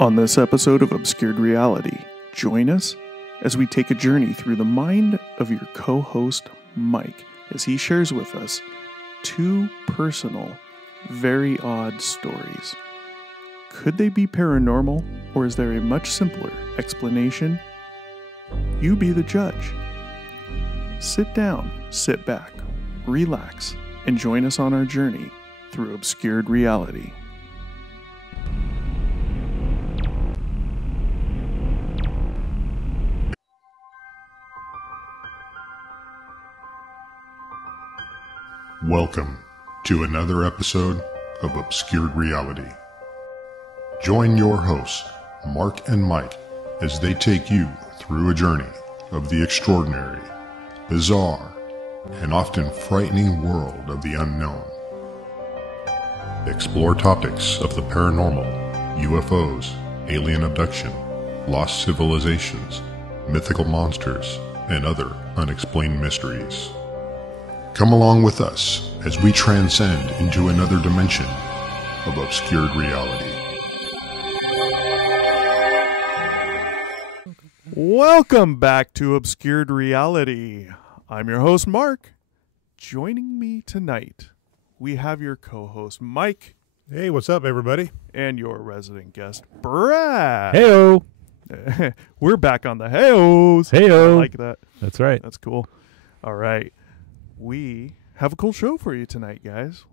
On this episode of Obscured Reality, join us as we take a journey through the mind of your co-host, Mike, as he shares with us two personal, very odd stories. Could they be paranormal, or is there a much simpler explanation? You be the judge. Sit down, sit back, relax, and join us on our journey through Obscured Reality. Welcome to another episode of Obscured Reality. Join your hosts, Mark and Mike, as they take you through a journey of the extraordinary, bizarre, and often frightening world of the unknown. Explore topics of the paranormal, UFOs, alien abduction, lost civilizations, mythical monsters, and other unexplained mysteries. Come along with us as we transcend into another dimension of obscured reality. Welcome back to Obscured Reality. I'm your host, Mark. Joining me tonight, we have your co-host, Mike. Hey, what's up, everybody? And your resident guest, Brad. Heyo. We're back on the Heyos. Heyo. I like that. That's right. That's cool. All right. We have a cool show for you tonight, guys.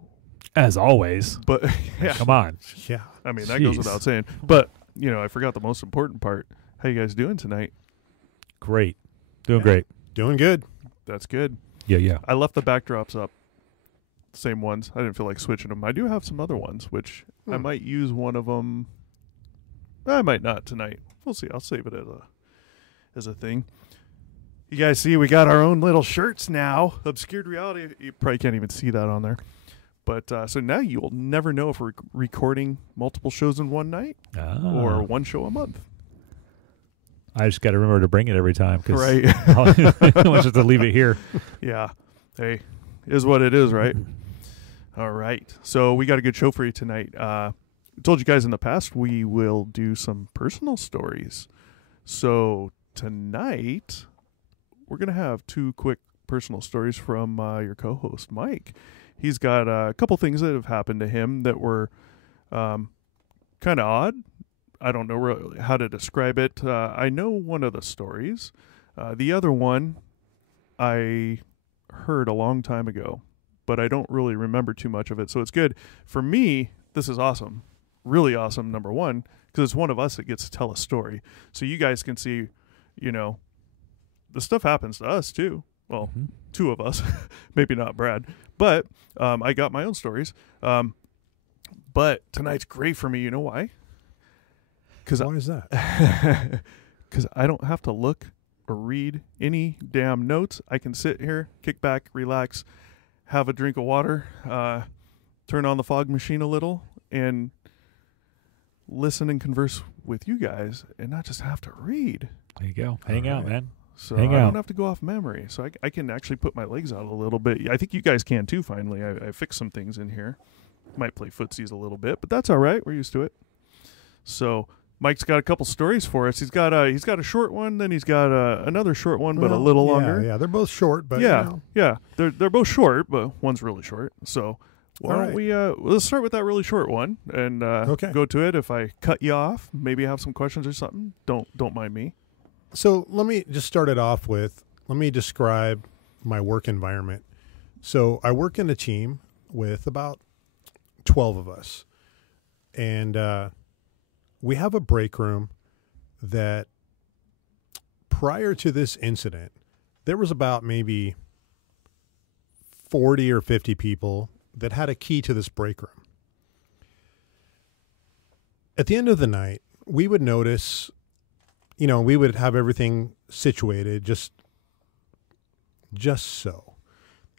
As always. But yeah, Come on. Yeah. I mean, that goes Jeez. without saying. But, you know, I forgot the most important part. How you guys doing tonight? Great. Doing great. Doing good. That's good. Yeah. I left the backdrops up. Same ones. I didn't feel like switching them. I do have some other ones, which I might use one of them. I might not tonight. We'll see. I'll save it as a thing. You guys see, we got our own little shirts now. Obscured Reality. You probably can't even see that on there. But so now you'll never know if we're recording multiple shows in one night or one show a month. I just got to remember to bring it every time. Right. I don't want you to leave it here. Yeah. Hey, is what it is, right? All right. So we got a good show for you tonight. I told you guys in the past we will do some personal stories. So tonight we're going to have two quick personal stories from your co-host, Mike. He's got a couple things that have happened to him that were kind of odd. I don't know really how to describe it. I know one of the stories. The other one I heard a long time ago, but I don't really remember too much of it. So it's good. For me, this is awesome. Really awesome, number one, because it's one of us that gets to tell a story. So you guys can see, you know, the stuff happens to us too. Well, two of us, maybe not Brad, but I got my own stories. But tonight's great for me. You know why? Why is that? Because I don't have to look or read any damn notes. I can sit here, kick back, relax, have a drink of water, turn on the fog machine a little, and listen and converse with you guys and not just have to read. There you go. Hang out, man. So Hang I out. don't have to go off memory. So I can actually put my legs out a little bit. I think you guys can too, finally. I fixed some things in here. Might play footsies a little bit, but that's all right. We're used to it. So Mike's got a couple stories for us. He's got a short one, then he's got another short one, but a little longer. Yeah, they're both short, but Yeah, you know. yeah. They're both short, but one's really short. So why All don't right. we let's start with that really short one and Okay. go to it. If I cut you off, maybe have some questions or something. Don't mind me. So let me just start it off with, let me describe my work environment. So I work in a team with about 12 of us. And we have a break room that prior to this incident, there was about maybe 40 or 50 people that had a key to this break room. At the end of the night, we would notice, you know, we would have everything situated just so.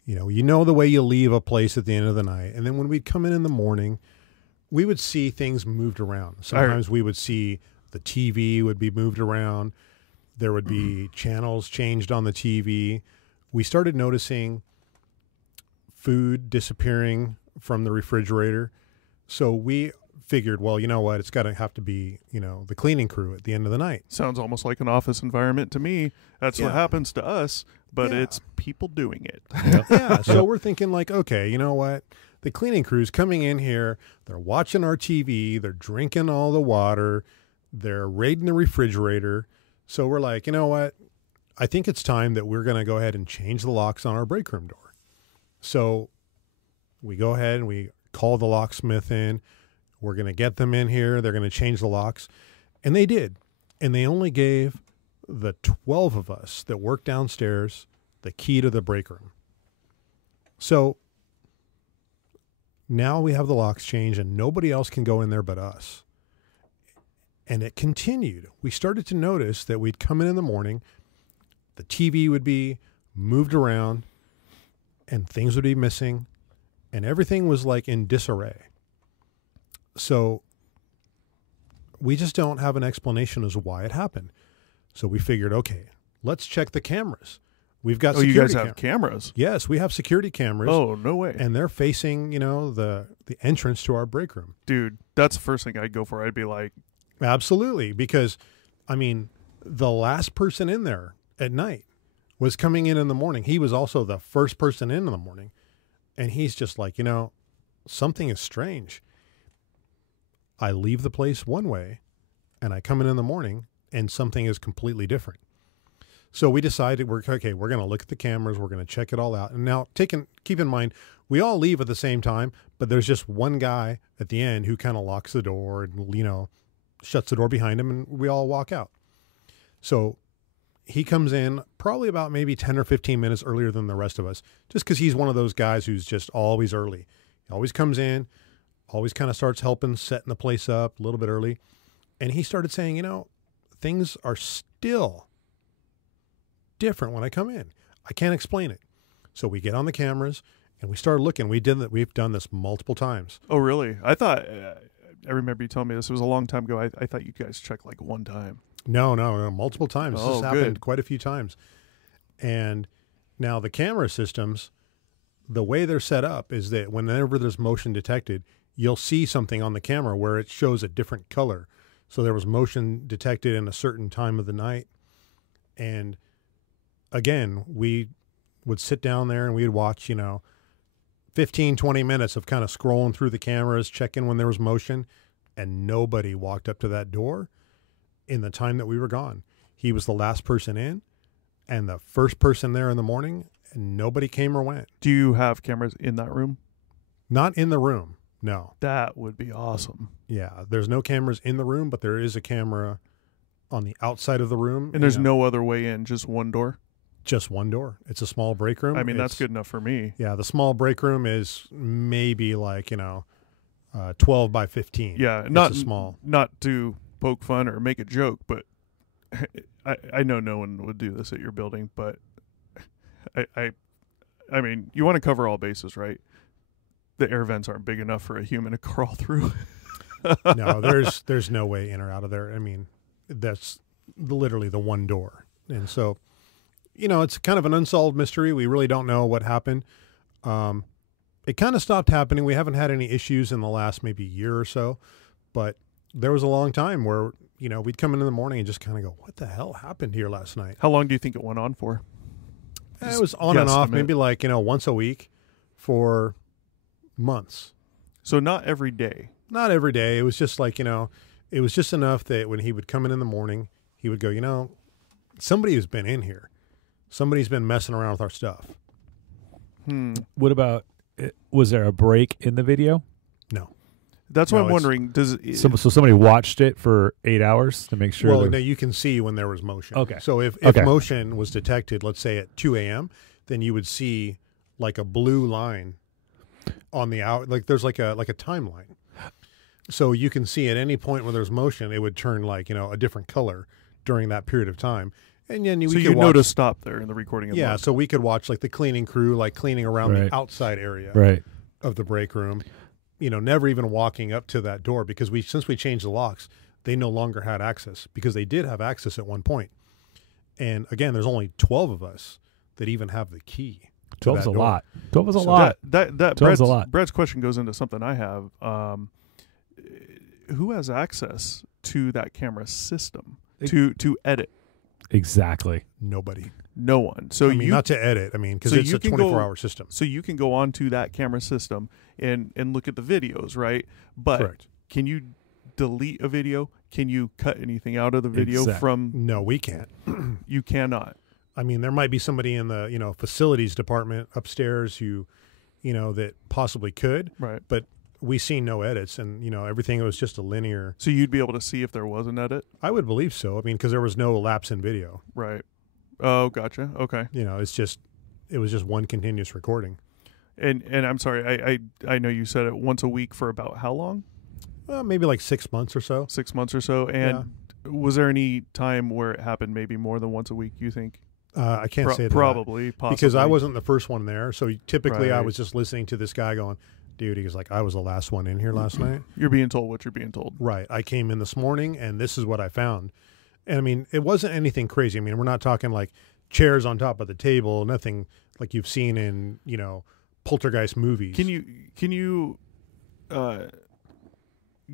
You know the way you leave a place at the end of the night. And then when we'd come in the morning, we would see things moved around. Sometimes we would see the TV would be moved around. There would be channels changed on the TV. We started noticing food disappearing from the refrigerator. So we figured, well, you know what? It's got to have to be, the cleaning crew at the end of the night. Sounds almost like an office environment to me. That's what Yeah. happens to us, but Yeah. it's people doing it. Yeah. So we're thinking like, okay, you know what? The cleaning crew's coming in here. They're watching our TV. They're drinking all the water. They're raiding the refrigerator. So we're like, you know what? I think it's time that we're going to go ahead and change the locks on our break room door. So we go ahead and we call the locksmith in. We're going to get them in here. They're going to change the locks. And they did. And they only gave the 12 of us that work downstairs the key to the break room. So now we have the locks changed and nobody else can go in there but us. And it continued. We started to notice that we'd come in the morning, the TV would be moved around and things would be missing and everything was like in disarray. So we just don't have an explanation as to why it happened. So we figured, okay, let's check the cameras. We've got Oh, you security guys have cameras? Yes, we have security cameras. Oh, no way. And they're facing, the entrance to our break room. Dude, that's the first thing I'd go for. I'd be like, Absolutely. Because, the last person in there at night was coming in the morning. He was also the first person in the morning. And he's just like, something is strange. I leave the place one way and I come in the morning and something is completely different. So we decided we're going to look at the cameras. We're going to check it all out. And now keep in mind, we all leave at the same time, but there's just one guy at the end who kind of locks the door and, shuts the door behind him and we all walk out. So he comes in probably about maybe 10 or 15 minutes earlier than the rest of us, just because he's one of those guys who's just always early. He always comes in, always kind of starts helping, setting the place up a little bit early. And he started saying, things are still different when I come in. I can't explain it. So we get on the cameras and we start looking. We've done this multiple times. oh, really? I thought, I remember you telling me this was a long time ago. I thought you guys checked like one time. No, multiple times. This Oh, has happened good. quite a few times. And now the camera systems, the way they're set up is that whenever there's motion detected, you'll see something on the camera where it shows a different color. So there was motion detected in a certain time of the night. And again, we would sit down there and we'd watch, 15, 20 minutes of kind of scrolling through the cameras, checking when there was motion, and nobody walked up to that door in the time that we were gone. He was the last person in and the first person there in the morning, and nobody came or went. Do you have cameras in that room? Not in the room. No. That would be awesome. Yeah. There's no cameras in the room, but there is a camera on the outside of the room. And there's no other way in, just one door? Just one door. It's a small break room. I mean, that's It's- good enough for me. Yeah. The small break room is maybe like, 12 by 15. Yeah, It's small. Not to poke fun or make a joke, but I know no one would do this at your building, but I mean, you want to cover all bases, right? The air vents aren't big enough for a human to crawl through. No, there's no way in or out of there. I mean, that's literally the one door. And so, it's kind of an unsolved mystery. We really don't know what happened. It kind of stopped happening. We haven't had any issues in the last maybe year or so, but there was a long time where, we'd come in the morning and just kind of go, what the hell happened here last night? How long do you think it went on for? It was on and off, guesstimate. maybe like, once a week for months. So not every day. Not every day. It was just like, it was just enough that when he would come in the morning, he would go, somebody has been in here. Somebody's been messing around with our stuff. What about, was there a break in the video? No. That's what No, I'm it's- wondering. Does So somebody watched it for 8 hours to make sure. Well, there- no, you can see when there was motion. Okay. So if Okay. motion was detected, let's say at 2 a.m., then you would see like a blue line on the out. Like there's like a timeline. So you can see at any point when there's motion, it would turn like, a different color during that period of time. And then we so could you watch, know to stop there in the recording? Of yeah, motion. so we could watch like the cleaning crew, like cleaning around Right. the outside area right. of the break room, never even walking up to that door because since we changed the locks, they no longer had access because they did have access at one point. And again, there's only 12 of us that even have the key. 12 is a that door. lot. 12 is a So lot. That 12's a lot. Brad's question goes into something I have. who has access to that camera system It- to edit? Exactly. Nobody. No one. So I mean, you not to edit. I mean, because so it's you a can 24-hour system. so you can go onto that camera system and look at the videos, right? But Correct. can you delete a video? Can you cut anything out of the video Exact- from? No, we can't. You cannot. I mean, there might be somebody in the facilities department upstairs who, that possibly could, Right. but we see no edits, and everything was just a linear. So you'd be able to see if there was an edit, I would believe so. I mean, because there was no lapse in video. right? Oh, gotcha. Okay. It was just one continuous recording. And I'm sorry, I know you said it once a week for about how long? Well, maybe like 6 months or so. 6 months or so. And was there any time where it happened maybe more than once a week, you think? I can't say that. Probably, possibly. Because I wasn't the first one there. So typically I Right. was just listening to this guy going, dude, he was like, I was the last one in here last night. You're being told what you're being told. Right. I came in this morning and this is what I found. And I mean, it wasn't anything crazy. I mean, we're not talking like chairs on top of the table, nothing like you've seen in, poltergeist movies. Can you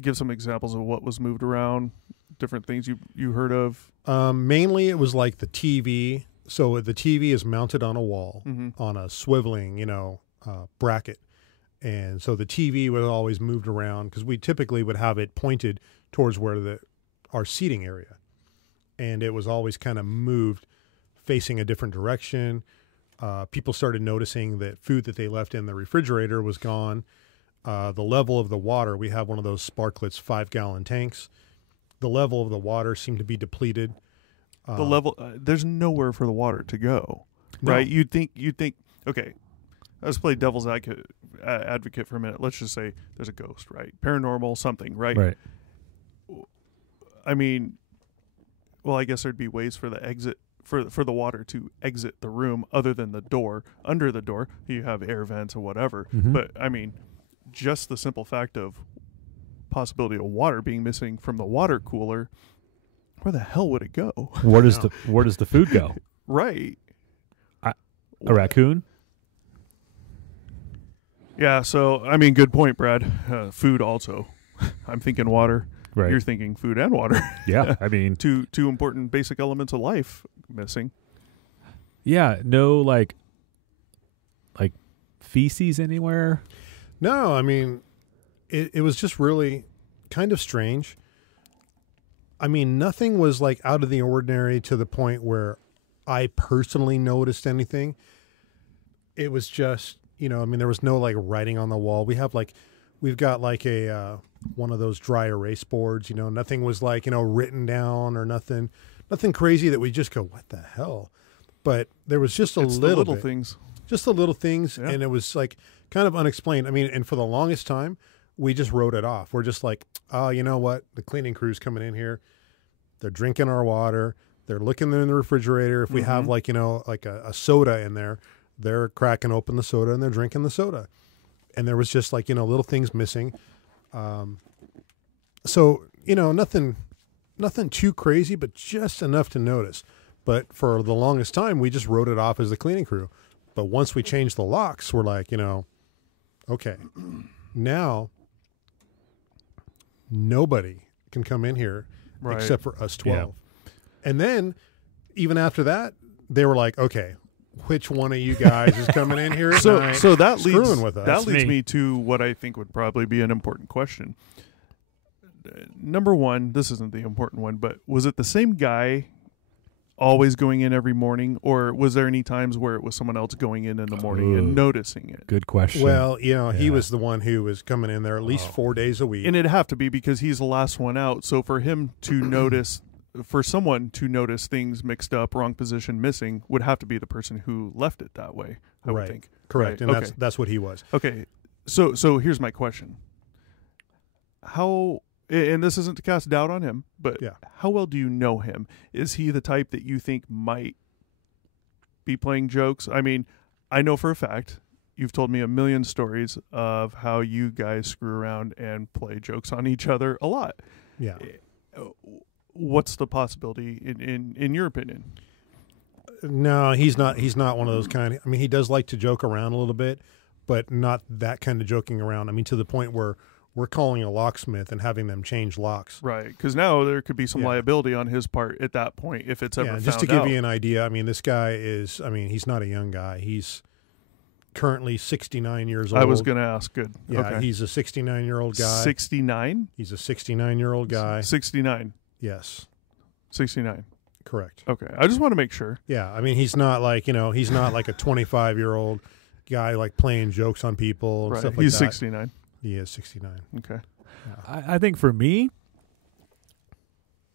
give some examples of what was moved around, different things you heard of? Mainly it was like the TV. So the TV is mounted on a wall Mm-hmm. on a swiveling, bracket. And so the TV was always moved around because we typically would have it pointed towards where our seating area. And it was always kind of moved facing a different direction. People started noticing that food that they left in the refrigerator was gone. The level of the water, we have one of those Sparklets 5-gallon tanks. The level of the water seemed to be depleted. The level, there's nowhere for the water to go, No. right? You'd think. Okay, let's play devil's advocate for a minute. Let's just say there's a ghost, right? Paranormal, something, right? Right. I mean, well, I guess there'd be ways for the exit for the water to exit the room other than the door. Under the door, you have air vents or whatever. Mhm. But I mean, just the simple fact of possibility of water being missing from the water cooler, where the hell would it go? Where does the food go? Right. A raccoon? Yeah. So I mean, good point, Brad. Food also. I'm thinking water. Right. You're thinking food and water. Yeah. I mean, two important basic elements of life missing. yeah. No, like feces anywhere. No, I mean, it was just really kind of strange. I mean, nothing was like out of the ordinary to the point where I personally noticed anything. It was just, I mean, there was no like writing on the wall. We've got like a one of those dry erase boards. Nothing was like written down or nothing crazy that we just go, what the hell? But there was just It's the little things. just the little things, Yeah. and it was like kind of unexplained. I mean, and for the longest time, we just wrote it off. We're just like, oh, you know what? The cleaning crew's coming in here. They're drinking our water. They're looking in the refrigerator. If we have like, like a soda in there, they're cracking open the soda and they're drinking the soda. And there was just like, little things missing. So, nothing too crazy, but just enough to notice. But for the longest time, we just wrote it off as the cleaning crew. But once we changed the locks, we're like, okay, now nobody can come in here Right. except for us 12. And then even after that, they were like, okay, which one of you guys is coming in here at night So that screwing leads with us? that leads Me. me to what I think would probably be an important question. Number one, this isn't the important one, but was it the same guy always going in every morning, or was there any times where it was someone else going in the morning and Ooh. noticing it? Good question. Well, he Yeah. was the one who was coming in there at least 4 days a week. And it'd have to be because he's the last one out. So for him to notice, for someone to notice things mixed up, wrong position, missing, would have to be the person who left it that way. I would Right. think. Correct. Right. And Okay. that's what he was. Okay, so here's my question: How, and this isn't to cast doubt on him, but Yeah. how well do you know him? Is he the type that you think might be playing jokes? I mean, I know for a fact you've told me a million stories of how you guys screw around and play jokes on each other a lot. Yeah. What's the possibility in your opinion? No, he's not one of those kind. I mean, he does like to joke around a little bit, but not that kind of joking around. I mean, to the point where we're calling a locksmith and having them change locks. Right, because now there could be some Yeah. liability on his part at that point if it's ever found Just to give out. you an idea, I mean, this guy is, I mean, he's not a young guy. He's currently 69 years old. I was going to ask. Good. Yeah, okay. he's a 69-year-old guy. 69? He's a 69-year-old guy. 69. Yes, 69. correct. Okay. I just want to make sure. Yeah, I mean, he's not like, he's not like a 25-year-old guy like playing jokes on people and Right. stuff like He's that. 69. He is 69. Okay. I think for me,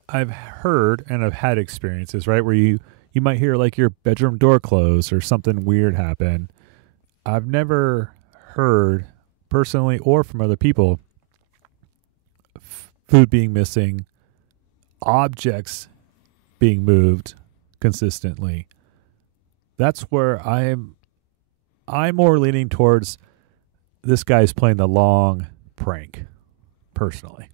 I've heard and I've had experiences, right, where you might hear like your bedroom door close or something weird happen. I've never heard personally or from other people food being missing, objects being moved consistently. That's where I'm more leaning towards this guy's playing the long prank, personally.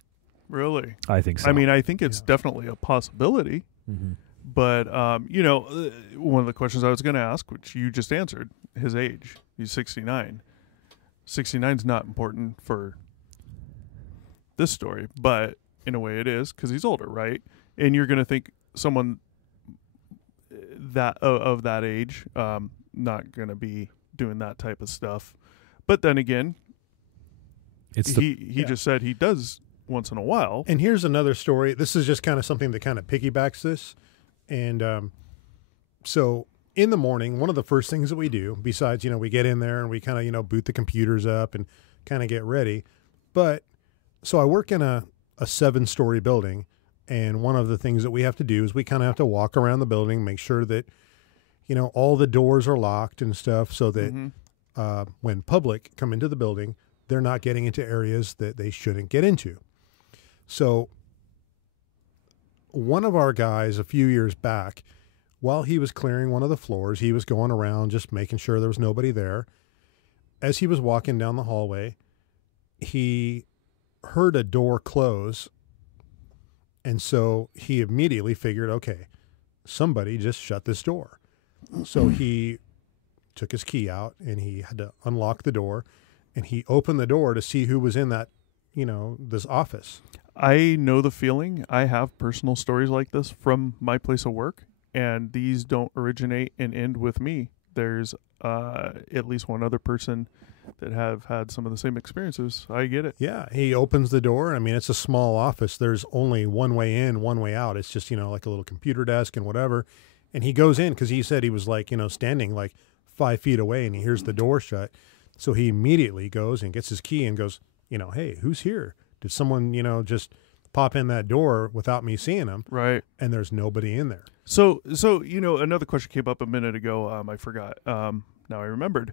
Really? I think so. I mean, I think it's definitely a possibility. Mm-hmm. But, one of the questions I was going to ask, which you just answered, his age. He's 69. 69 is not important for this story, but in a way it is because he's older, right? And you're going to think someone that of that age not going to be doing that type of stuff. But then again, he just said he does once in a while. And here's another story. This is just kind of something that kind of piggybacks this. And so in the morning, one of the first things that we do, besides, we get in there and we kind of, boot the computers up and kind of get ready. But so I work in a 7-story building. And one of the things that we have to do is we kind of have to walk around the building, make sure that, all the doors are locked and stuff so that when public come into the building, they're not getting into areas that they shouldn't get into. So one of our guys a few years back, while he was clearing one of the floors, he was going around just making sure there was nobody there. As he was walking down the hallway, he heard a door close. And so he immediately figured, okay, somebody just shut this door. So he took his key out and he had to unlock the door, and he opened the door to see who was in that, this office. I know the feeling. I have personal stories like this from my place of work, and these don't originate and end with me. There's at least one other person that have had some of the same experiences. I get it. Yeah, he opens the door. I mean, it's a small office. There's only one way in, one way out. It's just, like a little computer desk and whatever. And he goes in because he said he was like, standing like 5 feet away, and he hears the door shut. So he immediately goes and gets his key and goes, hey, who's here? Did someone, just pop in that door without me seeing them? Right. And there's nobody in there. So another question came up a minute ago. I forgot. Now I remembered.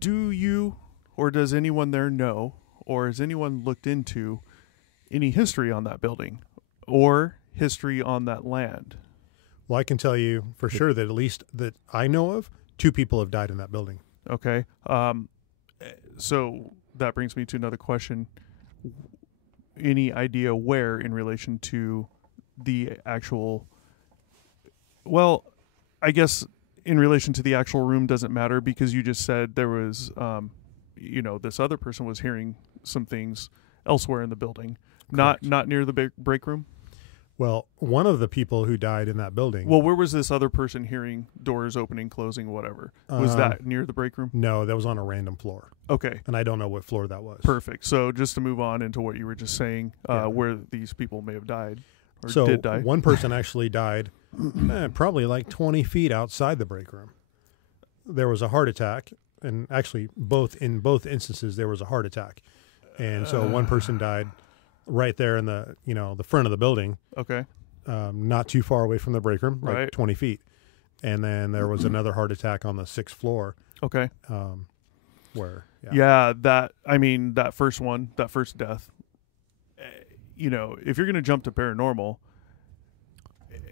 Do you, or does anyone there know, or has anyone looked into any history on that building or history on that land? Well, I can tell you for sure that at least that I know of, 2 people have died in that building. Okay. So that brings me to another question. Any idea where in relation to the actual, well, I guess in relation to the actual room doesn't matter because you just said there was, this other person was hearing some things elsewhere in the building, not near the break room. Well, one of the people who died in that building. Well, where was this other person hearing doors opening, closing, whatever? Was that near the break room? No, that was on a random floor. Okay. And I don't know what floor that was. Perfect. So just to move on into what you were just saying, where these people may have died or So did die. one person actually died probably like 20 feet outside the break room. There was a heart attack, and actually in both instances there was a heart attack. And so one person died right there in the, the front of the building. Okay. Not too far away from the break room, like Right. 20 feet. And then there was another heart attack on the 6th floor. Okay. Where, that first death, if you're going to jump to paranormal,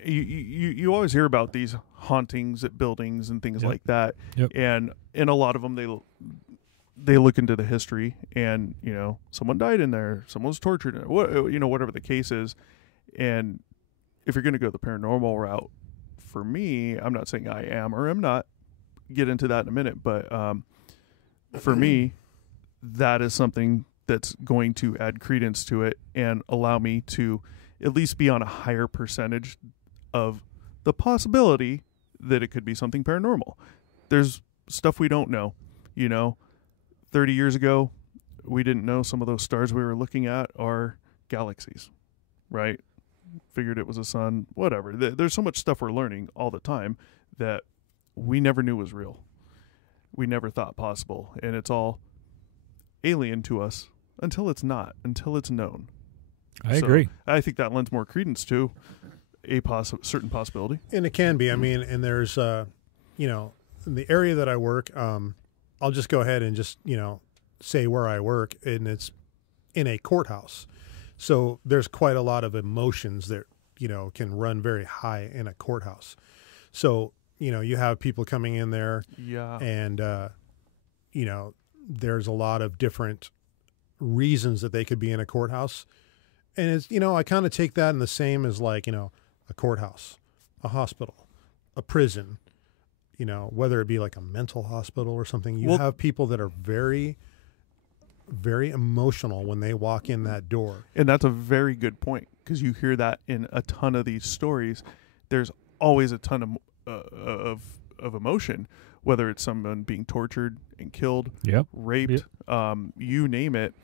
you always hear about these hauntings at buildings and things Yep. like that. Yep. And in a lot of them, they look into the history and, someone died in there, someone was tortured, whatever the case is. And if you're going to go the paranormal route, for me, I'm not saying I am or am not, get into that in a minute, but for me, that is something that's going to add credence to it and allow me to at least be on a higher percentage of the possibility that it could be something paranormal. There's stuff we don't know. 30 years ago, we didn't know some of those stars we were looking at are galaxies, right? Figured it was a sun, whatever. There's so much stuff we're learning all the time that we never knew was real. We never thought possible. And it's all alien to us until it's not, until it's known. I agree. I think that lends more credence to a certain possibility. And it can be. I mean, and there's, in the area that I work, I'll just go ahead and just, say where I work, and it's in a courthouse. So there's quite a lot of emotions that, can run very high in a courthouse. So, you have people coming in there, Yeah. and, there's a lot of different reasons that they could be in a courthouse. And it's, I kind of take that in the same as like, a courthouse, a hospital, a prison, whether it be like a mental hospital or something. You have people that are very, very emotional when they walk in that door. And that's a very good point, because you hear that in a ton of these stories. There's always a ton of emotion, whether it's someone being tortured and killed, raped, you name it.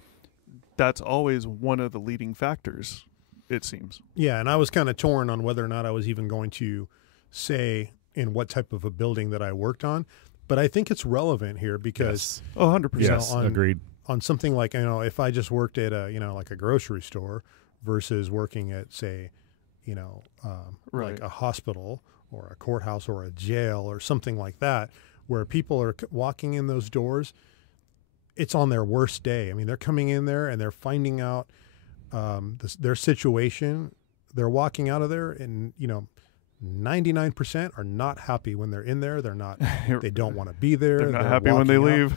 That's always one of the leading factors, it seems. Yeah, and I was kind of torn on whether or not I was even going to say in what type of a building that I worked on, but I think it's relevant here because 100%. Yes, agreed. On something like, if I just worked at a, like a grocery store versus working at, say, like a hospital or a courthouse or a jail or something like that, where people are walking in those doors, it's on their worst day. I mean, they're coming in there and they're finding out their situation. They're walking out of there and, 99% are not happy when they're in there. They're not, they don't want to be there. They're not happy when they leave.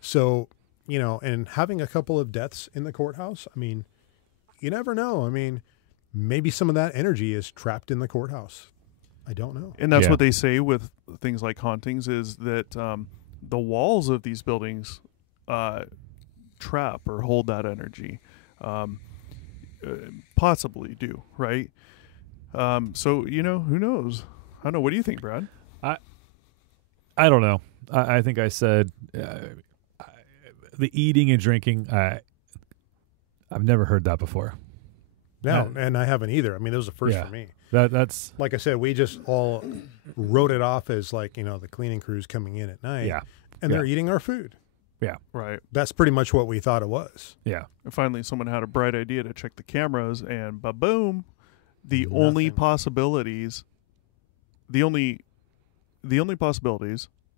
So, and having a couple of deaths in the courthouse, I mean, you never know. I mean, maybe some of that energy is trapped in the courthouse. I don't know. And that's what they say with things like hauntings, is that the walls of these buildings trap or hold that energy. Possibly do, right? So, who knows? I don't know. What do you think, Brad? I don't know. I think I said the eating and drinking, I've never heard that before. No, and I haven't either. I mean, it was the first for me. That's like I said, we just all wrote it off as like, the cleaning crews coming in at night. Yeah. And they're eating our food. Yeah. Right. That's pretty much what we thought it was. Yeah. And finally, someone had a bright idea to check the cameras, and ba-boom, the only possibilities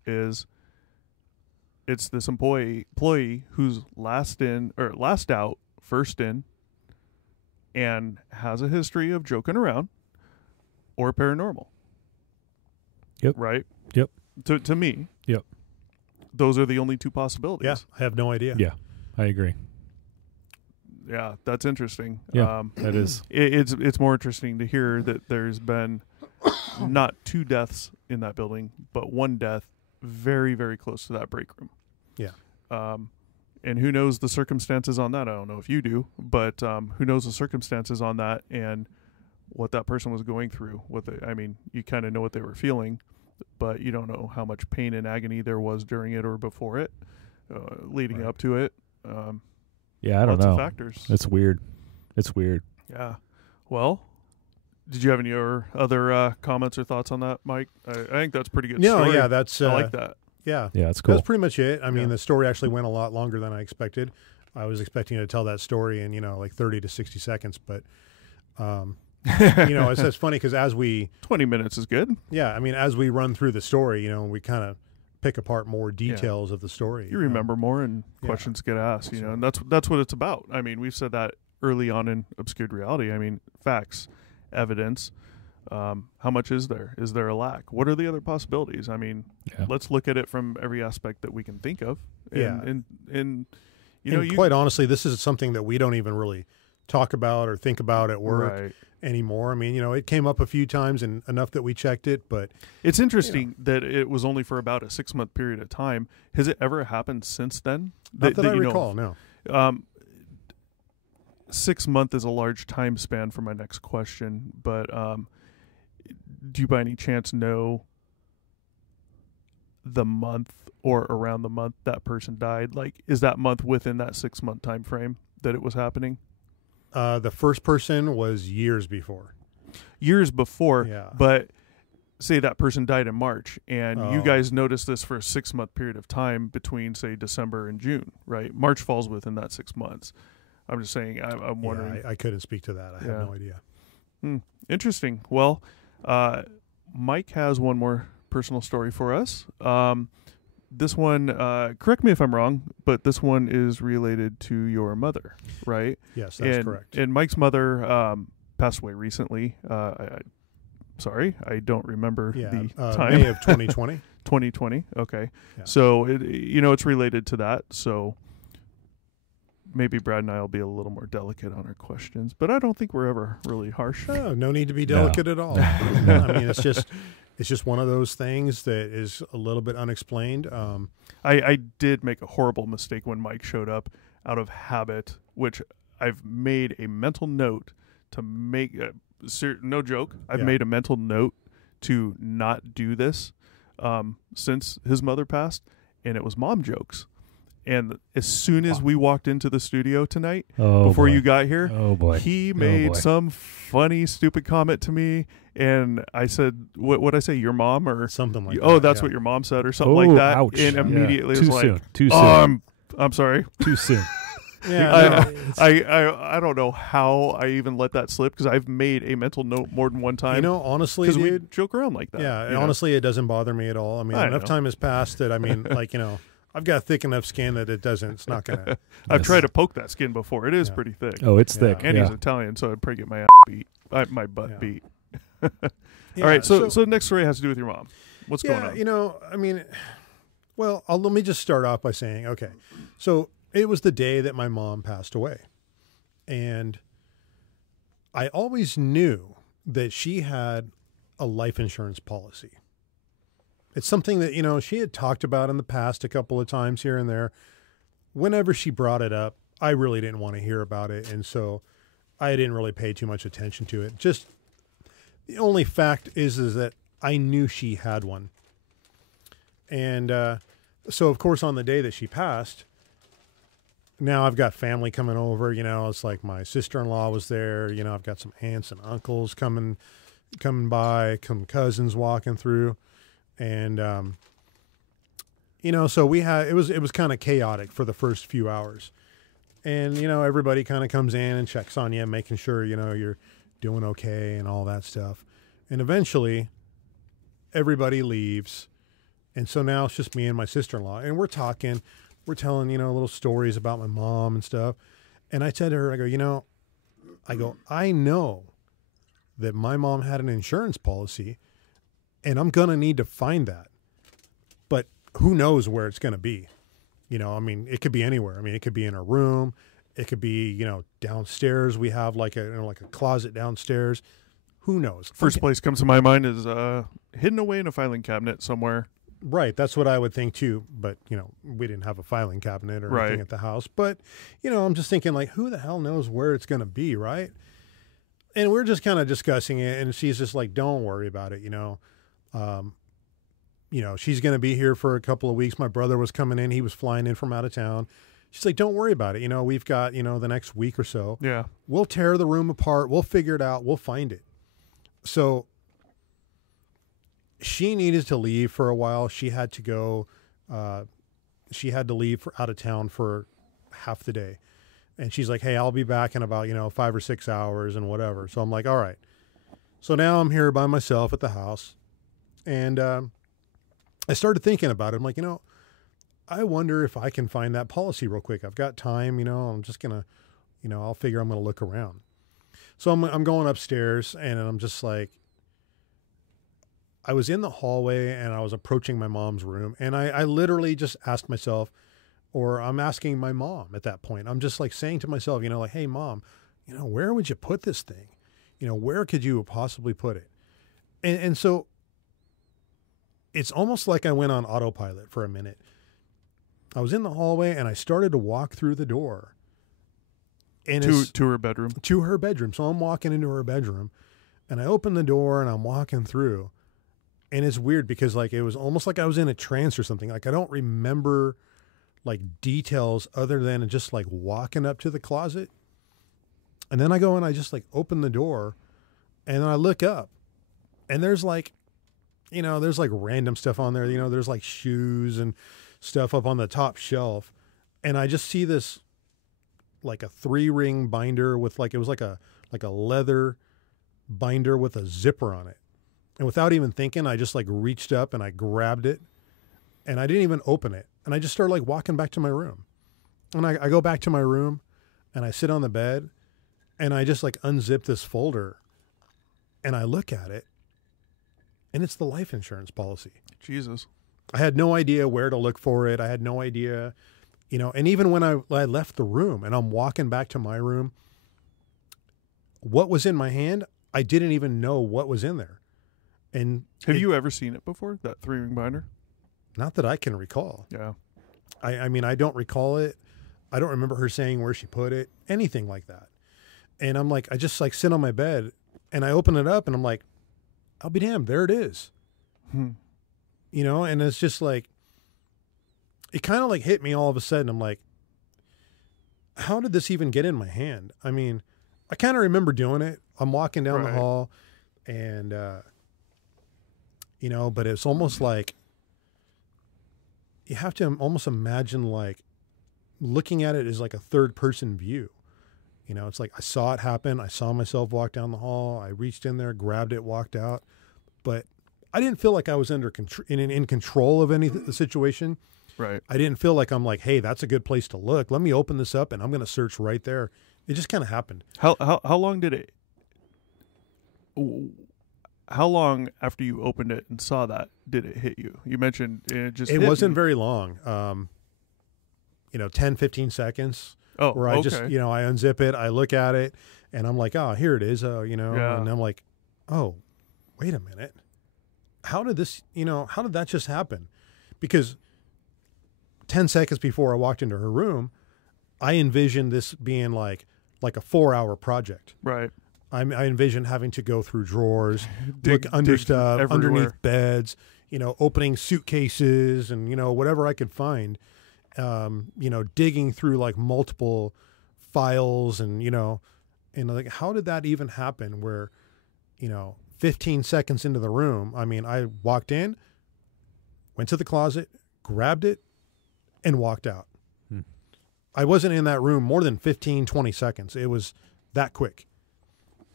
is it's this employee who's last out, first in, and has a history of joking around or paranormal. Yep. Right? Yep. To me. Yep. Those are the only two possibilities. Yeah, I have no idea. Yeah, I agree. Yeah, that's interesting. Yeah, that is. It's more interesting to hear that there's been not 2 deaths in that building, but 1 death very, very close to that break room. Yeah. And who knows the circumstances on that? I don't know if you do, but who knows the circumstances on that and what that person was going through. You kind of know what they were feeling, but you don't know how much pain and agony there was during it or before it, leading up to it. Yeah, I don't lots know. Of factors. It's weird. Yeah. Well, did you have any other comments or thoughts on that, Mike? I think that's pretty good. No, story. yeah, that's. I like that. Yeah. Yeah, it's cool. That's pretty much it. I mean, the story actually went a lot longer than I expected. I was expecting to tell that story in, like 30 to 60 seconds, but, it's funny because as we 20 minutes is good. Yeah, I mean, as we run through the story, we kind of pick apart more details of the story. You remember more, and questions get asked. And that's what it's about. I mean, we've said that early on in Obscured Reality. I mean, facts, evidence. How much is there? Is there a lack? What are the other possibilities? I mean, let's look at it from every aspect that we can think of. And, quite honestly, this is something that we don't even really talk about or think about at work Right. anymore. I mean, it came up a few times and enough that we checked it, but It's interesting that it was only for about a 6-month period of time. Has it ever happened since then? not that I you know recall, of? no. 6 month is a large time span for my next question, but do you by any chance know the month or around the month that person died? Like, is that month within that 6-month time frame that it was happening? The first person was years before. Years before, Yeah. but say that person died in March, and you Oh. guys noticed this for a 6-month period of time between, say, December and June, right? March falls within that 6 months. I'm just saying, I'm wondering. Yeah, I couldn't speak to that. I Yeah. have no idea. Interesting. Well, Mike has one more personal story for us. This one, correct me if I'm wrong, but this one is related to your mother, right? Yes, that's and, correct. And Mike's mother passed away recently. Sorry, I don't remember Yeah, the time. May of 2020. 2020. Okay. Yeah. So, it's related to that. So maybe Brad and I will be a little more delicate on our questions, but I don't think we're ever really harsh. Oh, no need to be delicate at all. I mean, it's just one of those things that is a little bit unexplained. I did make a horrible mistake when Mike showed up out of habit, which I've made a mental note to make. No joke. I've Yeah. made a mental note to not do this since his mother passed, and it was mom jokes. And as soon as we walked into the studio tonight, before you got here, he made some funny, stupid comment to me, and I said, "What I say? Your mom or Something like oh, that, that's yeah. what your mom said, or something like that." Ouch. And immediately Too it's like, soon. Too soon. "Oh, I'm sorry." Too soon. Yeah, I don't know how I even let that slip, because I've made a mental note more than one time. honestly, because we dude. joke around like that. Yeah, you know? honestly, it doesn't bother me at all. I mean, I enough know. time has passed that, I mean, I've got thick enough skin that it doesn't. It's not gonna. I've tried to poke that skin before. It is Yeah. pretty thick. Oh, it's Yeah. thick. And yeah. he's Italian, so I'd probably get my ass beat, my butt Yeah. beat. Yeah, All right, so the next story has to do with your mom. What's going on? I mean, well, let me just start off by saying, okay, so it was the day that my mom passed away, and I always knew that she had a life insurance policy. It's something that, she had talked about in the past a couple of times here and there. Whenever she brought it up, I really didn't want to hear about it, and so I didn't really pay too much attention to it. Just the only fact is that I knew she had one. And so, of course, on the day that she passed, now I've got family coming over. It's like my sister-in-law was there. I've got some aunts and uncles coming by, some cousins walking through. And, so it was kind of chaotic for the first few hours. And, everybody kind of comes in and checks on you, making sure, you're doing okay and all that stuff. And eventually everybody leaves. And so now it's just me and my sister-in-law, and we're talking, we're telling, little stories about my mom and stuff. And I said to her, I know that my mom had an insurance policy, and I'm going to need to find that. But who knows where it's going to be? It could be anywhere. it could be in a room. It could be, downstairs. We have like a closet downstairs. Who knows? First place comes to my mind is hidden away in a filing cabinet somewhere. Right. That's what I would think too. But, we didn't have a filing cabinet or anything at the house. But, I'm just thinking, like, who the hell knows where it's going to be, right? And we're just kind of discussing it. And she's just like, don't worry about it, she's going to be here for a couple of weeks. My brother was coming in. He was flying in from out of town. She's like, don't worry about it. We've got, the next week or so. Yeah. We'll tear the room apart. We'll figure it out. We'll find it. So she needed to leave for a while. She had to go. She had to leave out of town for half the day. And she's like, hey, I'll be back in about, 5 or 6 hours and whatever. So I'm like, all right. So now I'm here by myself at the house. And I started thinking about it. I'm like, I wonder if I can find that policy real quick. I've got time, I'm just going to, I'll figure I'm going to look around. So I'm going upstairs, and I'm just like, I was in the hallway and I was approaching my mom's room, and I literally just asked myself, or I'm asking my mom at that point. I'm just like saying to myself, like, hey, Mom, where would you put this thing? Where could you possibly put it? And so it's almost like I went on autopilot for a minute. I was in the hallway and I started to walk through the door. And to her bedroom. To her bedroom. So I'm walking into her bedroom and I open the door and I'm walking through. And it's weird because like it was almost like I was in a trance or something. Like I don't remember like details other than just like walking up to the closet. And then I go and I just like open the door and then I look up and there's like, there's like random stuff on there. There's like shoes and stuff up on the top shelf. And I just see this like a 3-ring binder with like, it was like a leather binder with a zipper on it. And without even thinking, I just like reached up and I grabbed it and I didn't even open it. And I just started like walking back to my room. And I go back to my room and I sit on the bed and I just like unzip this folder and I look at it and it's the life insurance policy. Jesus. I had no idea where to look for it. I had no idea, and even when I left the room and I'm walking back to my room, what was in my hand, I didn't even know what was in there. And have you ever seen it before, that 3-ring binder? Not that I can recall. Yeah. I mean, I don't recall it. I don't remember her saying where she put it, anything like that. And I'm like, I just like sit on my bed and I open it up and I'm like, I'll be damned, there it is. And it's just like, it kind of like hit me all of a sudden. I'm like, how did this even get in my hand? I mean, I kind of remember doing it. I'm walking down the hall and, but it's almost like you have to almost imagine like looking at it as like a third person view. It's like I saw it happen. I saw myself walk down the hall. I reached in there, grabbed it, walked out. But I didn't feel like I was in control of the situation. Right. I didn't feel like I'm like, hey, that's a good place to look. Let me open this up and I'm going to search right there. It just kind of happened. How long did it? How long after you opened it and saw that did it hit you? You mentioned it just. It wasn't very long. 10, 15 seconds. Oh, where I just, I unzip it, I look at it, and I'm like, oh, here it is. And I'm like, oh, wait a minute. How did this, how did that just happen? Because 10 seconds before I walked into her room, I envisioned this being like a 4-hour project. Right. I envisioned having to go through drawers, look under stuff, everywhere. Underneath beds, opening suitcases and, whatever I could find, digging through like multiple files and like, how did that even happen where, 15 seconds into the room, I mean, I walked in, went to the closet, grabbed it, and walked out. I wasn't in that room more than 15, 20 seconds. It was that quick.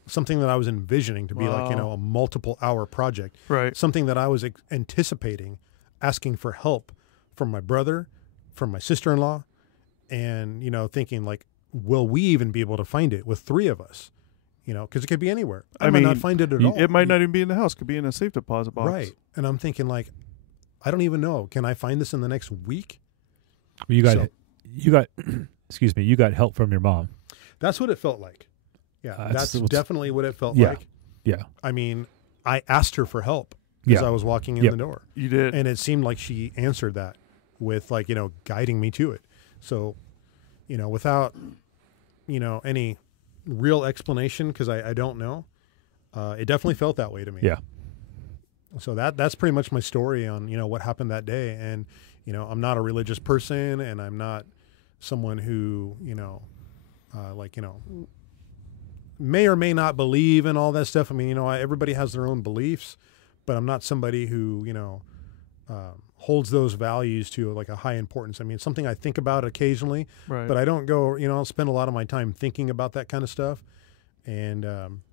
Something that I was envisioning to be like, a multiple hour project. Right. Something that I was anticipating, asking for help from my brother, from my sister-in-law, and, thinking like, will we even be able to find it with 3 of us? Because it could be anywhere. I might not find it at all. It might not even be in the house. It could be in a safe deposit box. Right. And I'm thinking like, I don't even know. Can I find this in the next week? You got, excuse me, you got help from your mom. That's what it felt like. Yeah, that's definitely what it felt yeah, like. Yeah. I mean, I asked her for help as I was walking in the door. You did. And it seemed like she answered that with like, guiding me to it. So, without, any real explanation, because I don't know, it definitely felt that way to me. Yeah. So that's pretty much my story on, what happened that day. And, I'm not a religious person and I'm not someone who, may or may not believe in all that stuff. I mean, everybody has their own beliefs, but I'm not somebody who, holds those values to like a high importance. I mean, it's something I think about occasionally, but I don't go, I'll spend a lot of my time thinking about that kind of stuff. And,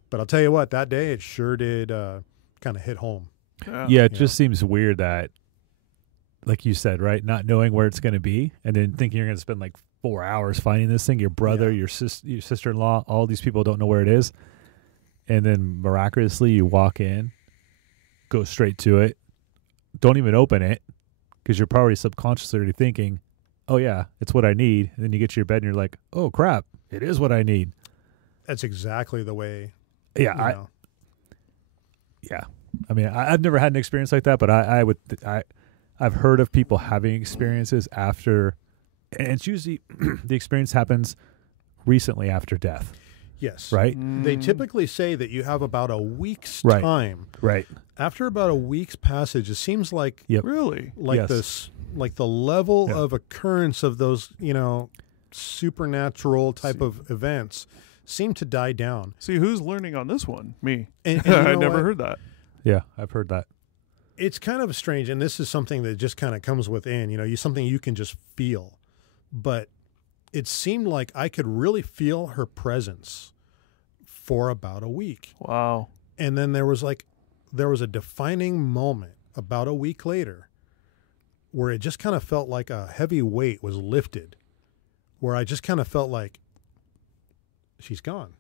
but I'll tell you what, that day it sure did kind of hit home. Yeah, it just seems weird that, like you said, right, not knowing where it's going to be and then thinking you're going to spend like 4 hours finding this thing, your brother, your sister-in-law, all these people don't know where it is. And then miraculously you walk in, go straight to it, don't even open it because you're probably subconsciously already thinking, oh yeah, it's what I need. And then you get to your bed and you're like, oh crap, it is what I need. That's exactly the way. Yeah, You know. yeah. I mean, I've never had an experience like that, but I've heard of people having experiences after, and it's usually the experience happens recently after death, Yes. right? They typically say that you have about a week's Right. time. Right. After about a week's passage, it seems like Yep. Really? Yes. this, like the level Yeah. of occurrence of those, supernatural type of events seem to die down. See, who's learning on this one? Me. And you I know never what? heard that. Yeah, I've heard that. It's kind of strange, and this is something that just kind of comes within, something you can just feel. But it seemed like I could really feel her presence for about a week. Wow. And then there was a defining moment about a week later where it just kind of felt like a heavy weight was lifted, where I just kind of felt like she's gone.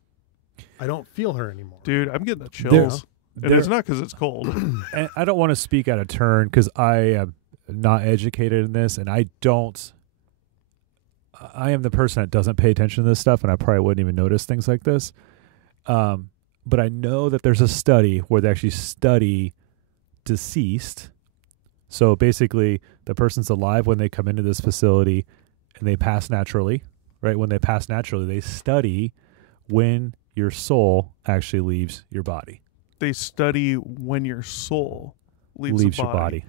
I don't feel her anymore. Dude, I'm getting the chills. And There- it's not because it's cold. And I don't want to speak out of turn because I am not educated in this, and I am the person that doesn't pay attention to this stuff, and I probably wouldn't even notice things like this. But I know that there's a study where they actually study deceased. So basically, the person's alive when they come into this facility, and they pass naturally, right? When they pass naturally, they study when your soul actually leaves your body. They study when your soul leaves the your body.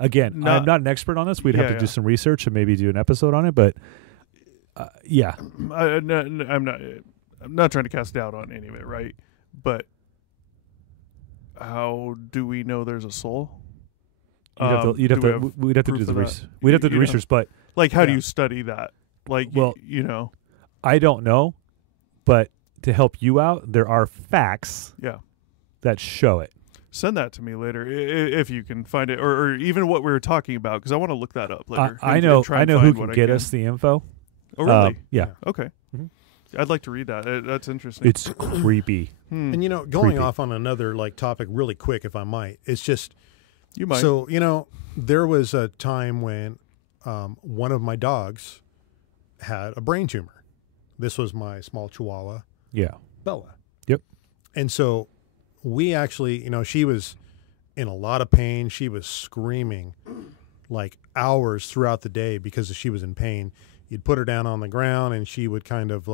Again, Not- I'm not an expert on this. We'd have Yeah, to do yeah. some research and maybe do an episode on it. But yeah, I'm not trying to cast doubt on any of it, right? But how do we know there's a soul? we'd have Do we to have do the proof of research. that? We'd have to do You know? research, but Like, how do Yeah. you study that? Like, Well- you know, I don't know. But to help you out, there are facts yeah. that show it. Send that to me later if you can find it, or even what we were talking about, because I want to look that up later. I and know. try I and know who find can what I get us the info. Oh, really? Yeah, Okay. Mhm. I'd like to read that. That's interesting. it's creepy. And going Creepy. off on another topic really quick, if I might, it's just You might. so there was a time when one of my dogs had a brain tumor. This was my small Chihuahua, Yeah. Bella. Yep. And so we actually, she was in a lot of pain. She was screaming like hours throughout the day because she was in pain. You'd put her down on the ground and she would kind of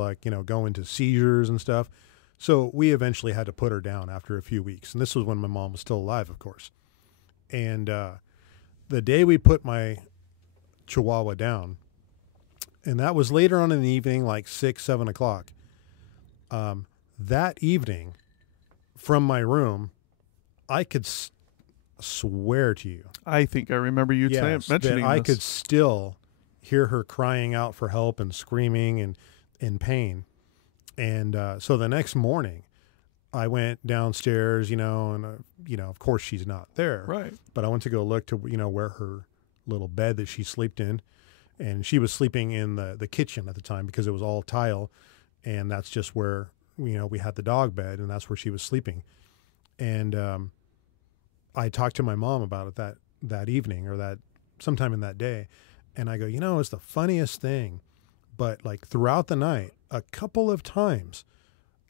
go into seizures and stuff. So we eventually had to put her down after a few weeks. And this was when my mom was still alive, of course. And the day we put my Chihuahua down, and that was later on in the evening, like 6, 7 o'clock. That evening, from my room, I could swear to you, I think I remember you yes, mentioning that I this. could still hear her crying out for help and screaming and in pain. And so the next morning, I went downstairs, and of course she's not there. Right. But I went to go look to where her little bed that she slept in, and she was sleeping in the kitchen at the time because it was all tile, and that's just where we had the dog bed, and that's where she was sleeping. And I talked to my mom about it that evening or that sometime in that day, and I go, it's the funniest thing, but like throughout the night, a couple of times,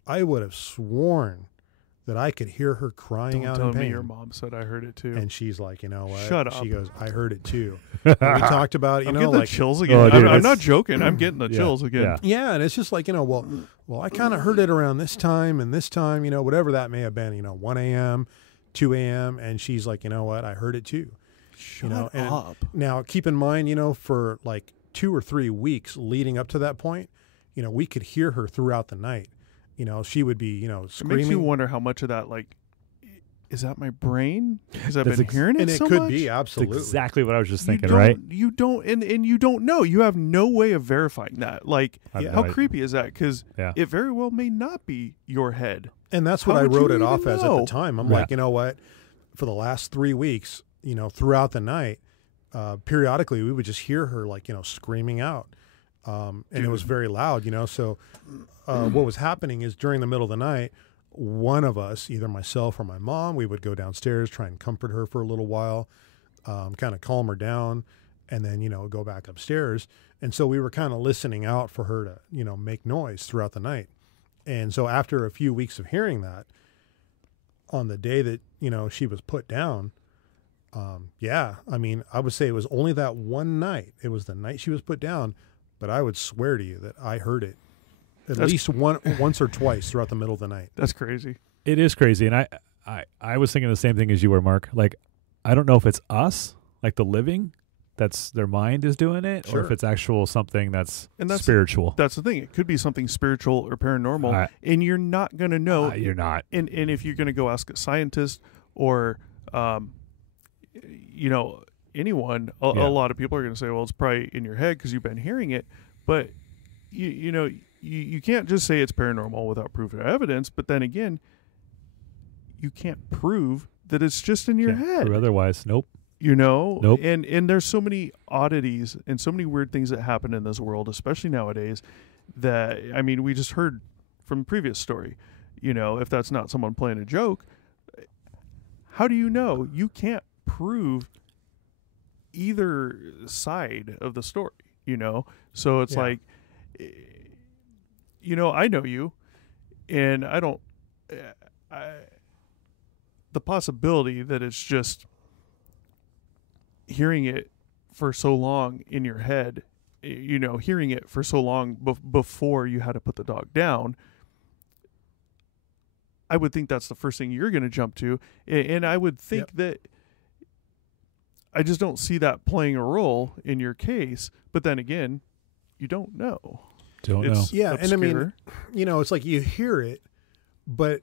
I would have sworn that I could hear her crying Don't out tell in pain. me your mom said I heard it too. And she's like, you know what? Shut up. She goes, I heard it too. And we talked about, I'm getting the chills again. Oh, dude, I'm not it's- joking. I'm getting the Yeah, chills again. yeah. yeah, and it's just like, well, I kind of heard it around this time and this time, whatever that may have been, 1 a.m., 2 a.m. And she's like, you know what? I heard it too. Shut and up. Now, keep in mind, for like 2 or 3 weeks leading up to that point, we could hear her throughout the night. She would be, It makes screaming. you wonder how much of that, like, is that my brain? Because I've That's been hearing it and it so could much? be, That's absolutely. exactly what I was just You thinking, don't- right? You don't, and you don't know. You have no way of verifying that. Like, I have Yeah. no how idea. creepy is that? Because Yeah. it very well may not be your head. And that's How what I would you wrote it even off as at know? the time. I'm Yeah. like, you know what? For the last 3 weeks, throughout the night, periodically we would just hear her screaming out. And it was Dude. very loud, So what was happening is during the middle of the night, one of us, either myself or my mom, we would go downstairs, try and comfort her for a little while, kind of calm her down, and then, go back upstairs. And so we were kind of listening out for her to, make noise throughout the night. And so after a few weeks of hearing that, on the day that, she was put down, I mean, I would say it was only that one night. It was the night she was put down, but I would swear to you that I heard it at least once or twice throughout the middle of the night. That's crazy. It is crazy. And I was thinking the same thing as you were, Mark. Like, I don't know if it's us, like the living, that's their mind is doing it, or if it's actual something that's spiritual. That's the thing. It could be something spiritual or paranormal, and you're not going to know. You're not. And if you're going to go ask a scientist or, anyone, a lot of people are going to say, well, it's probably in your head because you've been hearing it. But, you can't just say it's paranormal without proof or evidence. But then again, you can't prove that it's just in your head. Or otherwise, nope. Nope. And there's so many oddities and so many weird things that happen in this world, especially nowadays, that, I mean, we just heard from the previous story, if that's not someone playing a joke, how do you know? You can't prove either side of the story, So it's like, I know you, and I don't, the possibility that it's just hearing it for so long in your head, hearing it for so long before you had to put the dog down, I would think that's the first thing you're going to jump to. And I would think that I just don't see that playing a role in your case. But then again, you don't know. Yeah. Obscure. And I mean, it's like you hear it, but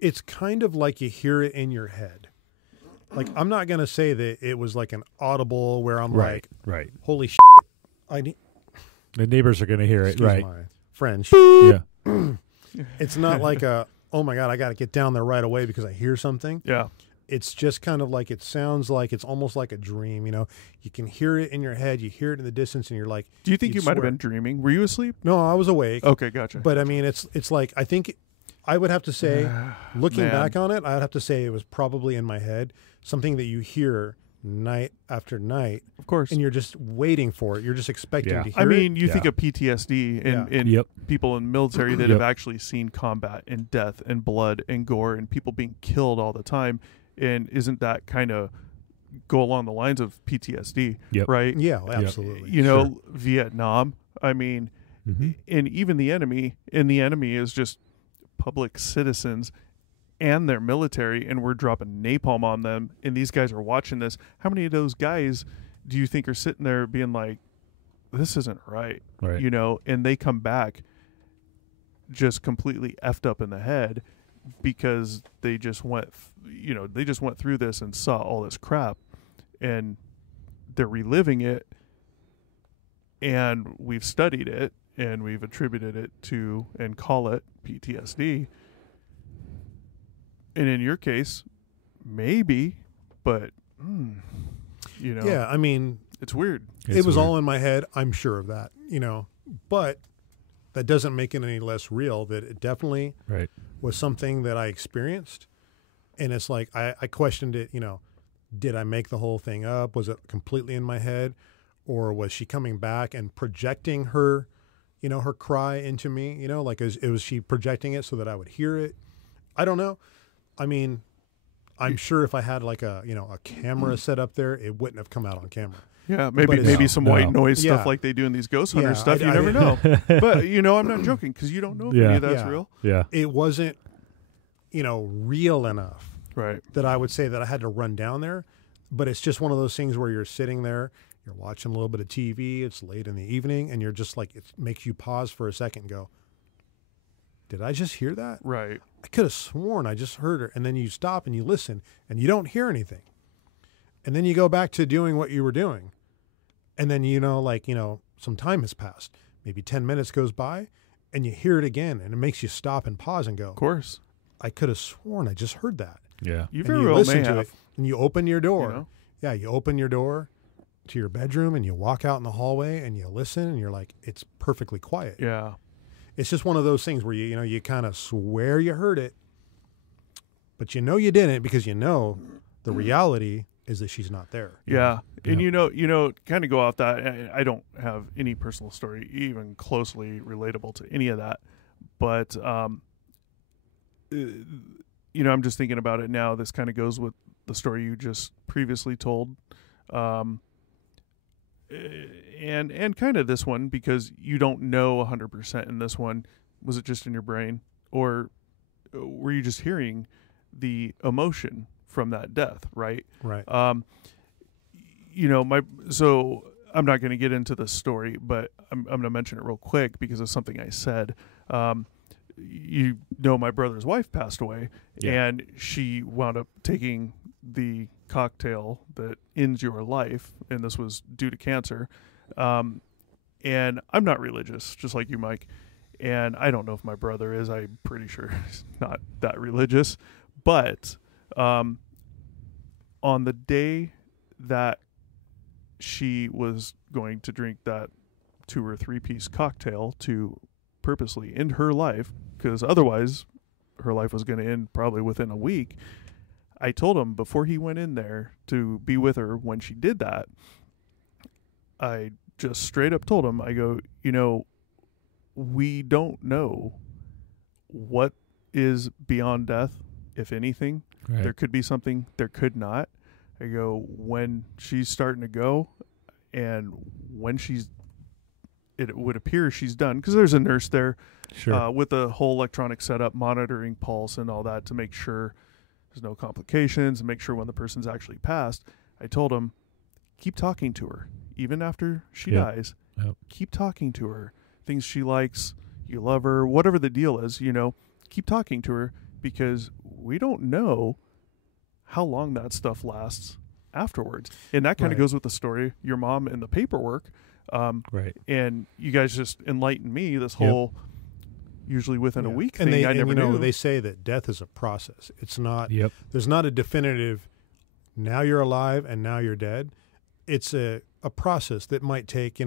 it's kind of like you hear it in your head. Like, I'm not going to say that it was like an audible where I'm right. holy shit, I need. The neighbors are going to hear it, Excuse right? my French. Yeah. It's not like oh my God, I got to get down there right away because I hear something. Yeah. It's just kind of like, it sounds like it's almost like a dream. You can hear it in your head. You hear it in the distance and you're like, do you think you might have been dreaming? Were you asleep? No, I was awake. Okay. Gotcha. But I mean, it's like, I think I would have to say, looking back on it, I'd have to say it was probably in my head, something that you hear night after night. Of course. And you're just waiting for it. You're just expecting to hear it. I mean, you think of PTSD and people in the military that have actually seen combat and death and blood and gore and people being killed all the time. And isn't that kind of go along the lines of PTSD, right? Yeah, absolutely. Vietnam, I mean, and even the enemy is just public citizens and their military, and we're dropping napalm on them, and these guys are watching this. How many of those guys do you think are sitting there being like, this isn't right? And they come back just completely effed up in the head because they just went through this and saw all this crap, and they're reliving it, and we've studied it and we've attributed it to and call it PTSD. And in your case, maybe, but yeah, I mean, it's weird. It was all in my head. I'm sure of that, but that doesn't make it any less real. That it definitely was something that I experienced. And it's like, I questioned it, did I make the whole thing up? Was it completely in my head? Or was she coming back and projecting her, her cry into me? Like, was she projecting it so that I would hear it? I don't know. I mean, I'm sure if I had like a camera set up there, it wouldn't have come out on camera. Yeah, maybe some white noise stuff like they do in these ghost hunter stuff. You never know. But, I'm not joking because you don't know if any of that's real. Yeah. It wasn't, real enough. Right. That I would say that I had to run down there. But it's just one of those things where you're sitting there, you're watching a little bit of TV, it's late in the evening, and you're just like, it makes you pause for a second and go, did I just hear that? Right. I could have sworn I just heard her. And then you stop and you listen and you don't hear anything. And then you go back to doing what you were doing. And then, some time has passed. Maybe 10 minutes goes by and you hear it again and it makes you stop and pause and go, of course. I could have sworn I just heard that. Yeah. You very well may have. It, and you open your door. Yeah, you open your door to your bedroom and you walk out in the hallway and you listen and you're like, it's perfectly quiet. Yeah. It's just one of those things where you kind of swear you heard it, but you didn't because the reality is that she's not there. Yeah. And kind of go off that. I don't have any personal story even closely relatable to any of that, But I'm just thinking about it now. This kind of goes with the story you just previously told, and kind of this one, because you don't know 100% in this one. Was it just in your brain, or were you just hearing the emotion from that death? Right. Right. So I'm not going to get into the story, but I'm going to mention it real quick because of something I said. My brother's wife passed away, and she wound up taking the cocktail that ends your life, and this was due to cancer. And I'm not religious, just like you, Mike. And I don't know if my brother is. I'm pretty sure he's not that religious. But on the day that she was going to drink that 2 or 3 piece cocktail to purposely end her life, because otherwise her life was going to end probably within a week, I told him before he went in there to be with her when she did that, I just straight up told him, I go, we don't know what is beyond death, if anything. Right. There could be something, there could not. I go, when she's starting to go and when it would appear she's done, because there's a nurse there with a whole electronic setup monitoring pulse and all that to make sure there's no complications and make sure when the person's actually passed. I told him, keep talking to her. Even after she dies, keep talking to her. Things she likes, you love her, whatever the deal is, keep talking to her, because we don't know how long that stuff lasts afterwards. And that kind of goes with the story, your mom and the paperwork. Right. And you guys just enlightened me this whole, usually within a week thing. I never knew. They say that death is a process. It's not, Yep. There's not a definitive, now you're alive and now you're dead. It's a process that might take,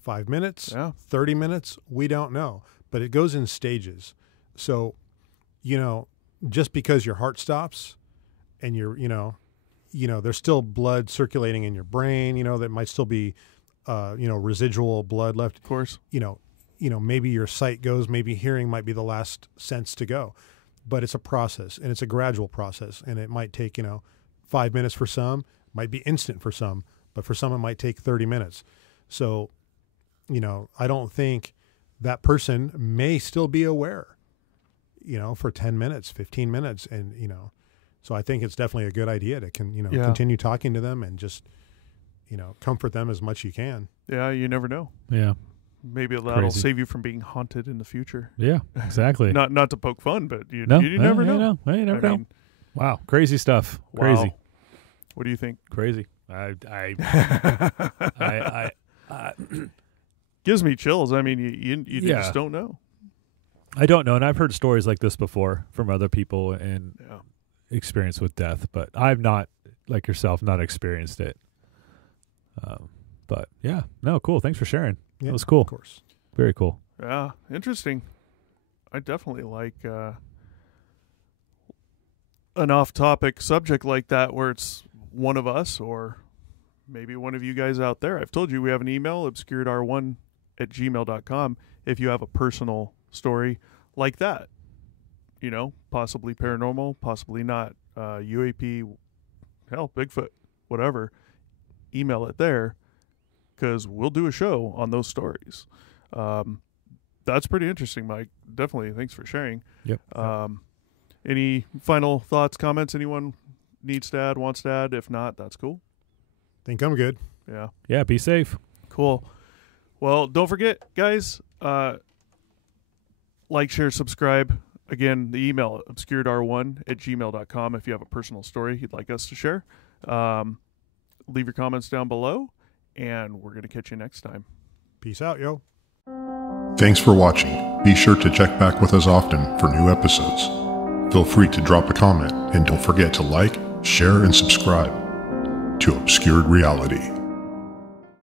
5 minutes, 30 minutes. We don't know, but it goes in stages. So, just because your heart stops and you're, there's still blood circulating in your brain, that might still be, residual blood left. Of course. Maybe your sight goes, maybe hearing might be the last sense to go, but it's a process, and it's a gradual process, and it might take, 5 minutes for some, might be instant for some, but for some it might take 30 minutes. So, I don't think that person may still be aware, for 10 minutes, 15 minutes. And, so I think it's definitely a good idea to continue talking to them and just, comfort them as much as you can. Yeah. You never know. Yeah. Maybe that'll save you from being haunted in the future. Yeah, exactly. not to poke fun, but you never know. You never know. Wow. Crazy stuff. Crazy. Wow. What do you think? Crazy. I gives me chills. I mean, you just don't know. I don't know, and I've heard stories like this before from other people and experience with death, but I've not, like yourself, not experienced it. But yeah, no, cool. Thanks for sharing. Yeah, that was cool. Of course. Very cool. Yeah, interesting. I definitely like an off-topic subject like that where it's one of us or maybe one of you guys out there. I've told you we have an email, obscuredr1@gmail.com, if you have a personal story like that. Possibly paranormal, possibly not. UAP, hell, Bigfoot, whatever. Email it there because we'll do a show on those stories. That's pretty interesting, Mike. Definitely. Thanks for sharing. Yep. Any final thoughts, comments anyone needs to add, wants to add? If not, that's cool. Think I'm good. Yeah. Yeah, be safe. Cool. Well, don't forget, guys, like, share, subscribe. Again, the email, obscuredr1@gmail.com if you have a personal story you'd like us to share. Leave your comments down below, and we're going to catch you next time. Peace out, yo. Thanks for watching. Be sure to check back with us often for new episodes. Feel free to drop a comment, and don't forget to like, share, and subscribe to Obscured Reality.